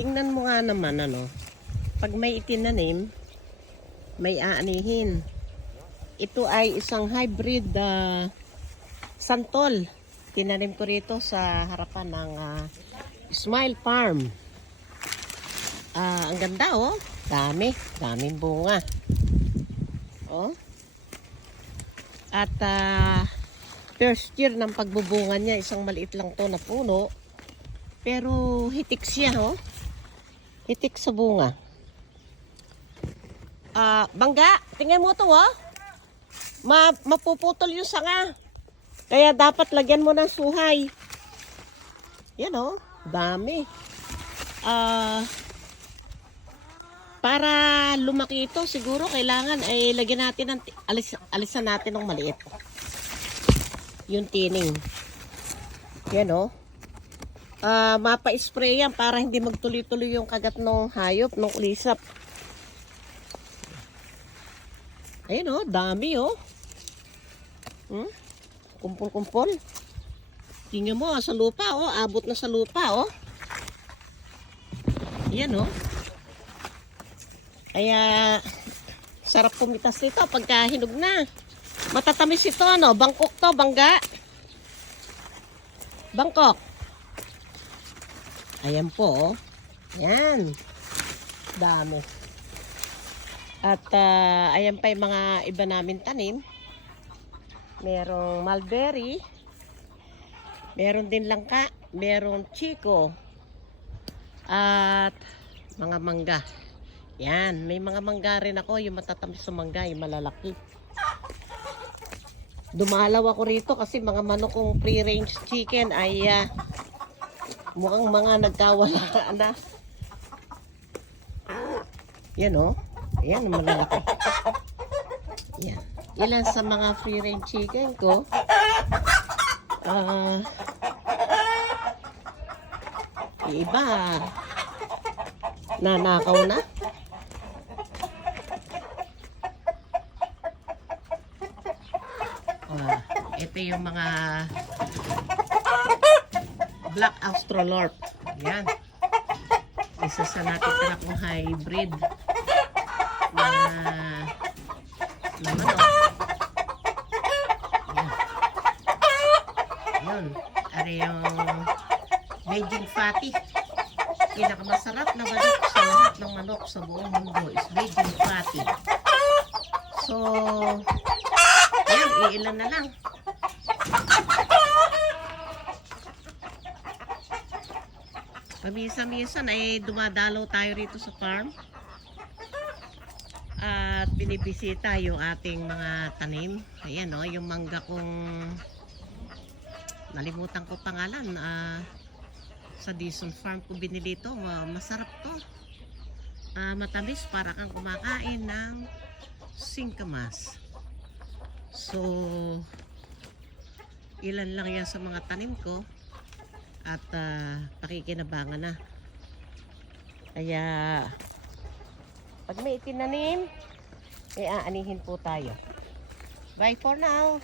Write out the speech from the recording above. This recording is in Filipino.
tingnan mo nga naman ano, pag may itinanim, may aanihin. Ito ay isang hybrid santol. Tinanim ko rito sa harapan ng Smile Farm. Ang ganda oh. Daming bunga. Oh. At first year ng pagbubunga niya, isang maliit lang to na puno. Pero hitik siya oh. Hitik sa bunga. Bangga, tingnan mo to oh. Mapuputol yung sanga. Kaya dapat lagyan mo ng suhay. Yan oh, dami. Para lumaki ito, siguro kailangan ay lagyan natin ng alisan natin ng maliit. Yung tining. Yan oh. Mapa-spray yan para hindi magtuloy-tuloy yung kagat ng hayop, ng ulisap. Ayun oh, dami oh. Kumpol-kumpol. Tingnan mo sa lupa oh, abot na sa lupa oh. Yan oh. Kaya sarap pumitas nito pagka hinog na. Matatamis ito ano, bangkok to, bangga. Bangkok. Ayan po oh. Yan. Dami. At ayan pa yung mga iba namin tanim. Merong mulberry. Meron din langka. Merong chico. At mga mangga. Yan. May mga mangga rin ako. Yung matatamis sa mangga. Yung malalaki. Dumalaw ako rito kasi mga manok kong free-range chicken ay mukhang mga nagkawala na. Yan o. Yan ang malalaki. Yan. Ilan sa mga free-range chicken ko. Iba. Nanakaw na. Ito yung mga Black Australorp. Yan. Isa sa natitira kong hybrid na manok. Yan. Ari yung Beijing Fatty. Pinakamasarap na manok sa lahat ng manok sa buong mundo is Beijing Fatty. So, yan, iilan na lang. Pamisa-minsan ay dumadalaw tayo rito sa farm at binibisita yung ating mga tanim. Ayan o, yung mangga kong nalimutan ko pangalan, sa Dison Farm ko binili ito. Masarap to, matamis, para kang kumakain ng singkamas. So ilan lang yan sa mga tanim ko at pakikinabangan na. Kaya pag may itinanim, aanihin po tayo. Bye for now.